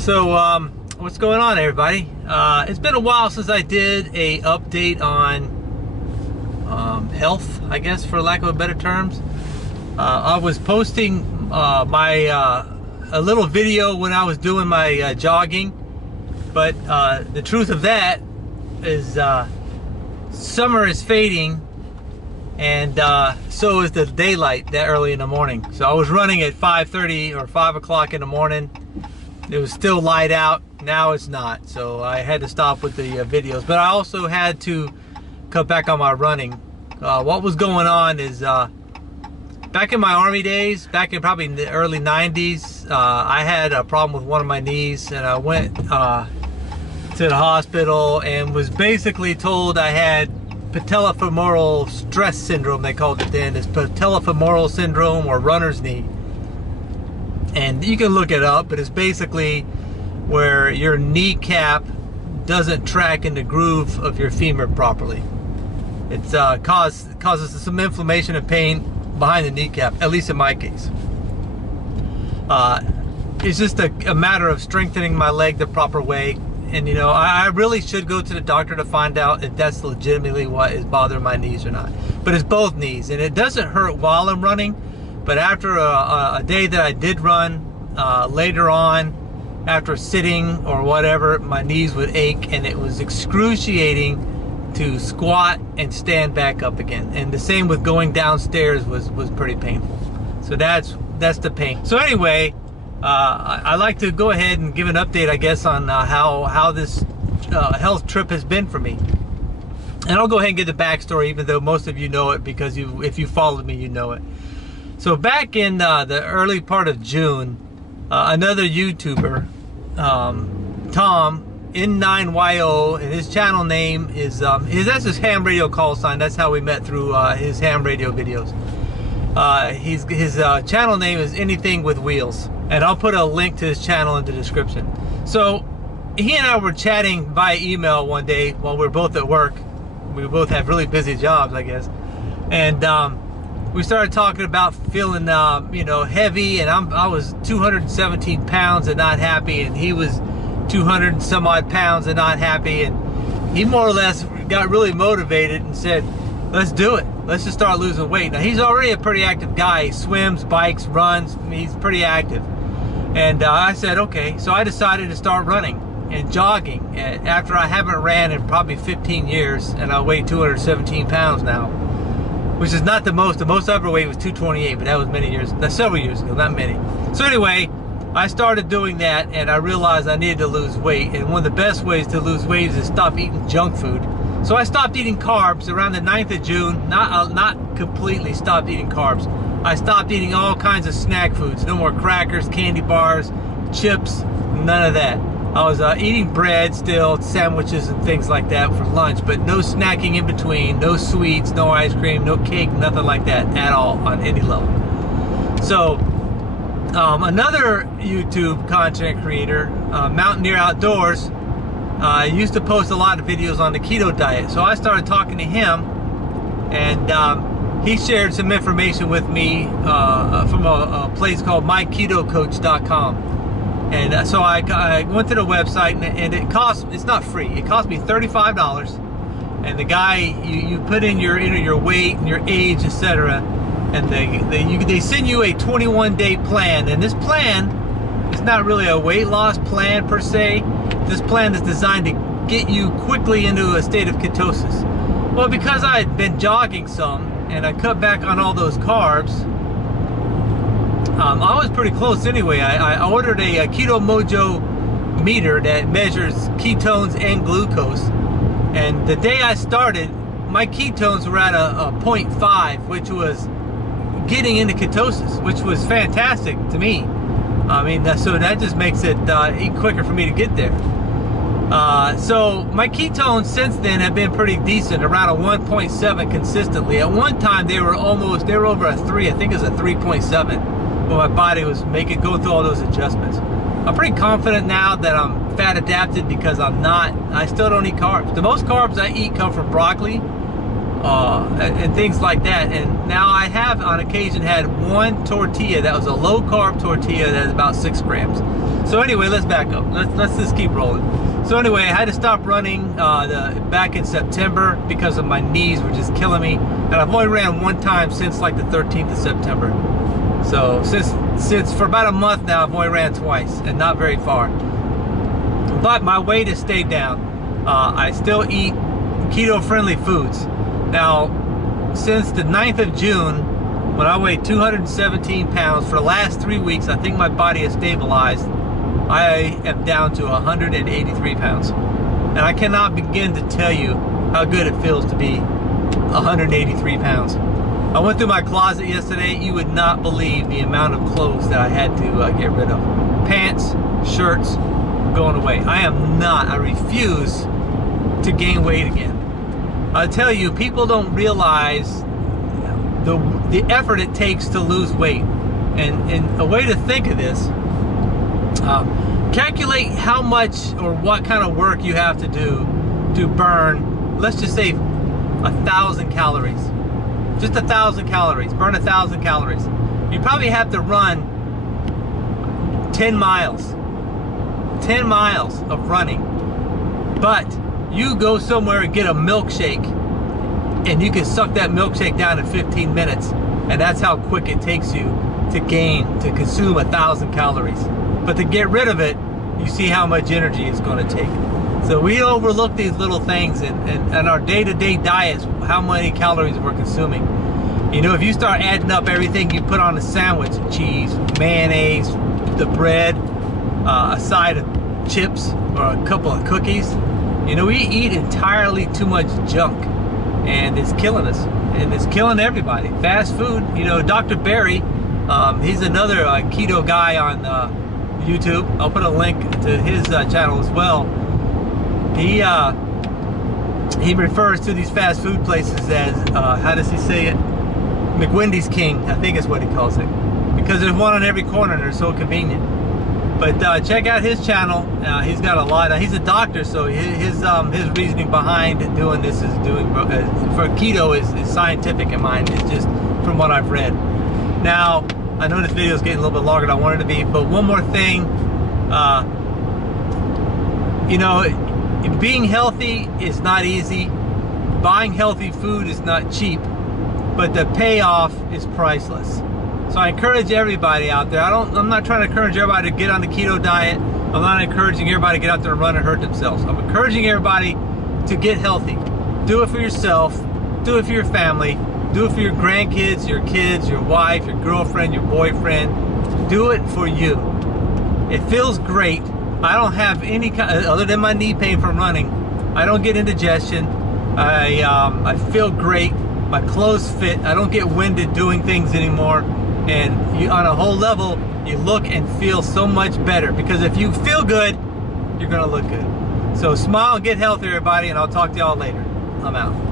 So, what's going on, everybody? It's been a while since I did a update on health, I guess, for lack of better terms. I was posting a little video when I was doing my jogging, but the truth of that is summer is fading, and so is the daylight that early in the morning. So I was running at 5:30 or 5 o'clock in the morning. It was still light out. Now it's not, so I had to stop with the videos. But I also had to cut back on my running. What was going on is back in my Army days, back in probably the early 90s, I had a problem with one of my knees, and I went to the hospital and was basically told I had patellofemoral stress syndrome, they called it then. It's patellofemoral syndrome or runner's knee. And you can look it up, but it's basically where your kneecap doesn't track in the groove of your femur properly. It's causes some inflammation and pain behind the kneecap, at least in my case. It's just a matter of strengthening my leg the proper way. And you know, I really should go to the doctor to find out if that's legitimately what is bothering my knees or not. But it's both knees, and it doesn't hurt while I'm running. But after a day that I did run, later on, after sitting or whatever, my knees would ache, and it was excruciating to squat and stand back up again. And the same with going downstairs was pretty painful. So that's the pain. So anyway, I like to go ahead and give an update, I guess, on how this health trip has been for me. And I'll go ahead and give the backstory, even though most of you know it, because if you followed me, you know it. So back in the early part of June, another YouTuber, Tom, N9YO, and his channel name is, that's his ham radio call sign. That's how we met through his ham radio videos. His channel name is Anything with Wheels. And I'll put a link to his channel in the description. So he and I were chatting via email one day while we were both at work. We both have really busy jobs, I guess. And we started talking about feeling, you know, heavy, and I was 217 pounds and not happy, and he was 200 and some odd pounds and not happy, and he more or less got really motivated and said, let's do it. Let's just start losing weight. Now, he's already a pretty active guy. He swims, bikes, runs. He's pretty active. And I said, okay. So I decided to start running and jogging after I haven't ran in probably 15 years, and I weigh 217 pounds now, which is not the most. The most I ever weighed was 228, but that was many years, that's several years ago, not many. So anyway, I started doing that, and I realized I needed to lose weight. And one of the best ways to lose weight is to stop eating junk food. So I stopped eating carbs around the 9th of June. Not completely stopped eating carbs. I stopped eating all kinds of snack foods. No more crackers, candy bars, chips, none of that. I was eating bread still, sandwiches and things like that for lunch, but no snacking in between, no sweets, no ice cream, no cake, nothing like that at all on any level. So another YouTube content creator, Mountaineer Outdoors, used to post a lot of videos on the keto diet. So I started talking to him, and he shared some information with me from a place called myketocoach.com. And so I went to the website, and it's not free. It cost me $35. And the guy, you put in your weight and your age, etc. And they send you a 21-day plan. And this plan is not really a weight loss plan per se. This plan is designed to get you quickly into a state of ketosis. Well, because I had been jogging some and I cut back on all those carbs, I was pretty close anyway. I ordered a Keto Mojo meter that measures ketones and glucose. And the day I started, my ketones were at a 0.5, which was getting into ketosis, which was fantastic to me. I mean, so that just makes it quicker for me to get there. So my ketones since then have been pretty decent, around a 1.7 consistently. At one time they were over a 3. I think it was a 3.7 when my body was go through all those adjustments. I'm pretty confident now that I'm fat adapted because I still don't eat carbs. The most carbs I eat come from broccoli and things like that. And now I have on occasion had one tortilla that was a low carb tortilla that is about 6 grams. So anyway, let's back up. Let's just keep rolling. So anyway, I had to stop running back in September because of my knees were just killing me, and I've only ran one time since like the 13th of September. So since for about a month now, I've only ran twice, and not very far. But my weight has stayed down. I still eat keto-friendly foods. Now, since the 9th of June, when I weighed 217 pounds, for the last 3 weeks, I think my body has stabilized. I am down to 183 pounds. And I cannot begin to tell you how good it feels to be 183 pounds. I went through my closet yesterday. You would not believe the amount of clothes that I had to get rid of. Pants, shirts, going away. I refuse to gain weight again. I tell you, people don't realize the effort it takes to lose weight. And a way to think of this, calculate how much or what kind of work you have to do to burn, let's just say 1,000 calories. Just 1,000 calories, burn 1,000 calories. You probably have to run 10 miles. 10 miles of running. But you go somewhere and get a milkshake, and you can suck that milkshake down in 15 minutes, and that's how quick it takes you to consume 1,000 calories. But to get rid of it, you see how much energy it's going to take. So we overlook these little things in our day-to-day diets, how many calories we're consuming. You know, if you start adding up everything you put on a sandwich, cheese, mayonnaise, the bread, a side of chips, or a couple of cookies, you know, we eat entirely too much junk, and it's killing us, and it's killing everybody. Fast food, you know, Dr. Barry, he's another keto guy on YouTube. I'll put a link to his channel as well. He refers to these fast food places as, how does he say it? McWindy's King, I think is what he calls it. Because there's one on every corner and they're so convenient. But check out his channel. He's got a lot. He's a doctor, so his reasoning behind doing this is for keto is scientific in mind. It's just from what I've read. Now, I know this video is getting a little bit longer than I wanted it to be, but one more thing. You know, being healthy is not easy. Buying healthy food is not cheap, but the payoff is priceless. So I encourage everybody out there. I'm not trying to encourage everybody to get on the keto diet. I'm not encouraging everybody to get out there and run and hurt themselves. I'm encouraging everybody to get healthy. Do it for yourself. Do it for your family. Do it for your grandkids, your kids, your wife, your girlfriend, your boyfriend. Do it for you. It feels great. I don't have any, other than my knee pain from running, I don't get indigestion. I feel great. My clothes fit. I don't get winded doing things anymore. And on a whole level, you look and feel so much better. Because if you feel good, you're going to look good. So smile and get healthy, everybody, and I'll talk to y'all later. I'm out.